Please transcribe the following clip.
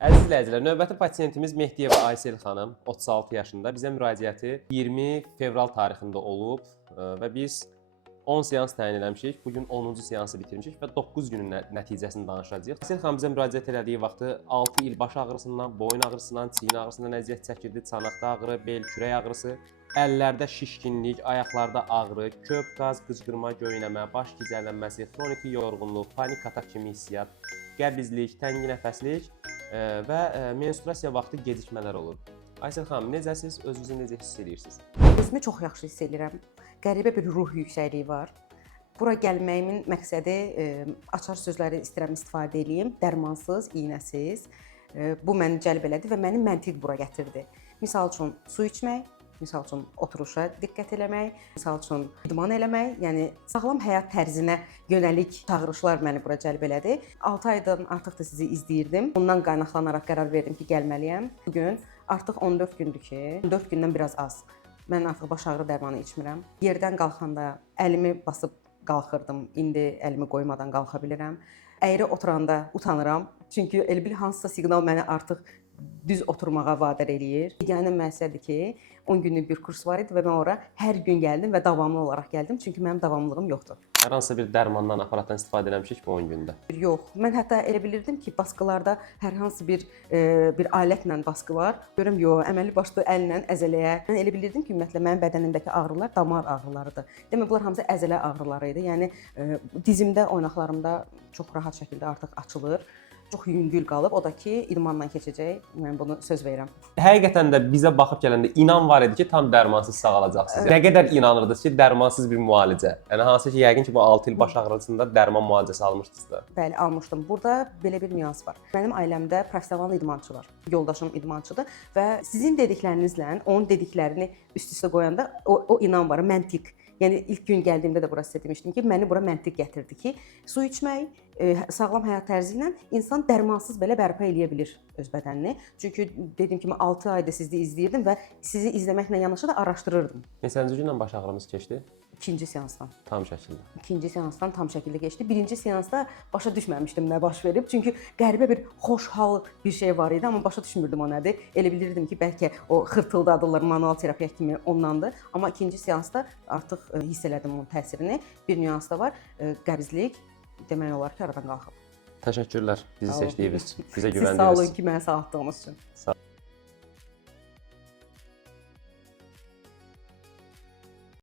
Əziz izləyicilər, növbəti pasiyentimiz Mehdiyeva Aysel xanım, 36 yaşında. Bizə müraciəti 20 fevral tarixində olub və biz 10 seans təyin eləmişik. Bugün 10-cu seansı bitirmişik və 9 günün nəticəsini danışacağıq. Aysel xanım bizə müraciət elədiyi vaxtı 6 il baş ağrısından, boyun ağrısından, çiyin ağrısından əziyyət çəkirdi, çanaqda ağrı, bel, kürək ağrısı, əllərdə şişkinlik, ayaqlarda ağrı, köp, qaz, qıcqırma, göynəmə, baş gicəllənməsi, xroniki yorğunluq, panik atak kimi hissiyat, qəbizlik, təngi nəfəslik və menstruasiya vaxtı gecikmələr olur. Aysel xanım, necəsiz? Özünüzü necə hiss edirsiniz? Özümü çox yaxşı hiss edirəm. Qəribə bir ruh yüksəkliyi var. Bura gəlməyimin məqsədi açar sözləri istəyirəm istifadə edeyim. Dərmansız, iynəsiz. Bu məni cəlb elədi və məni məntiq bura gətirdi. Misal üçün su içmək, misal üçün oturuşa diqqət eləmək, misal üçün idman eləmək, yəni sağlam həyat tərzinə yönəlik çağırışlar məni bura cəlb elədi. 6 aydan artıq da sizi izləyirdim. Ondan qaynaqlanaraq qərar verdim ki, gəlməliyəm. Bu gün artıq 14 gündür ki, 14 gündən biraz az. Mən artıq baş ağrı dərmanı içmirəm. Yerdən qalxanda əlimi basıb qalxırdım. İndi əlimi qoymadan qalxa bilirəm. Əyri oturanda utanıram. Çünki elə bil hansısa siqnal məni artıq düz oturmağa vadar eləyir. Yeganə məsələdir ki, 10 günlük bir kurs var idi və mən ora hər gün gəldim və davamlı olaraq gəldim. Çünki mənim davamlılığım yoxdur. Hər hansı bir dərmandan, aparatdan istifadə eləmişik bu 10 gündə? Yox, mən hətta elə bilirdim ki, baskılarda hər hansı bir alətlə baskı var. Görürəm, yox, əməlli başlı əllə əzələyə. Mən elə bilirdim ki, ümumiyyətlə mənim bədənimdəki ağrılar damar ağrılarıdır. Demək bunlar hamısı əzələ ağrıları idi. Yəni dizimdə, oynaqlarımda çox rahat şəkildə artıq açılır. Çox yüngül qalıb, o da ki, idmanla keçəcək. Mən bunu söz verirəm. Həqiqətən də bizə baxıb gələndə inan var idi ki, tam dərmansız sağalacaqsınız. Nə qədər inanırdınız ki, dərmansız bir müalicə. Yəni hansı ki, yəqin ki, bu 6 il baş ağrısında dərman müalicəsi almışdınız da. Bəli, almışdım. Burada belə bir nüans var. Mənim ailəmdə professional idmançı var. Yoldaşım idmançıdır və sizin dediklərinizlə onun dediklərini üst-üstə qoyanda o inan var, məntiq. Yəni ilk gün gəldiyimdə də bura sizə demişdim ki, məni bura məntiq gətirdi ki, su içmək, sağlam həyat tərzi ilə insan dərmansız belə bərpa eləyə bilir öz bədənini. Çünki dediyim kimi 6 ayda sizi izləyirdim və sizi izləməklə yanaşı da araşdırırdım. Neçənci günlə baş ağrımız keçdi? İkinci seansdan. Tam şəkildə. İkinci seansdan tam şəkildə keçdi. Birinci seansda başa düşməmişdim nə baş verib. Çünki qəribə bir xoş hal bir şey var idi, amma başa düşmürdüm o nədir. Elə bilirdim ki, bəlkə o xırtıldadılar, manual terapiya kimi ondandır. Amma ikinci seansda artıq hiss elədim onun təsirini. Bir nüans da var, qəbizlik demək olar ki, aradan qalxıb. Təşəkkürlər bizi seçdiyiniz üçün, bizə Siz güvəndiyiniz sağ üçün. olun ki, mənə sağ atdığınız üçün. Sağ